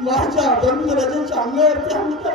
माझ्या बंधुराजांच्या अंगावरती अंतर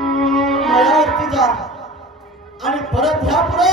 मायावरती जा. आणि परत ह्या पुढे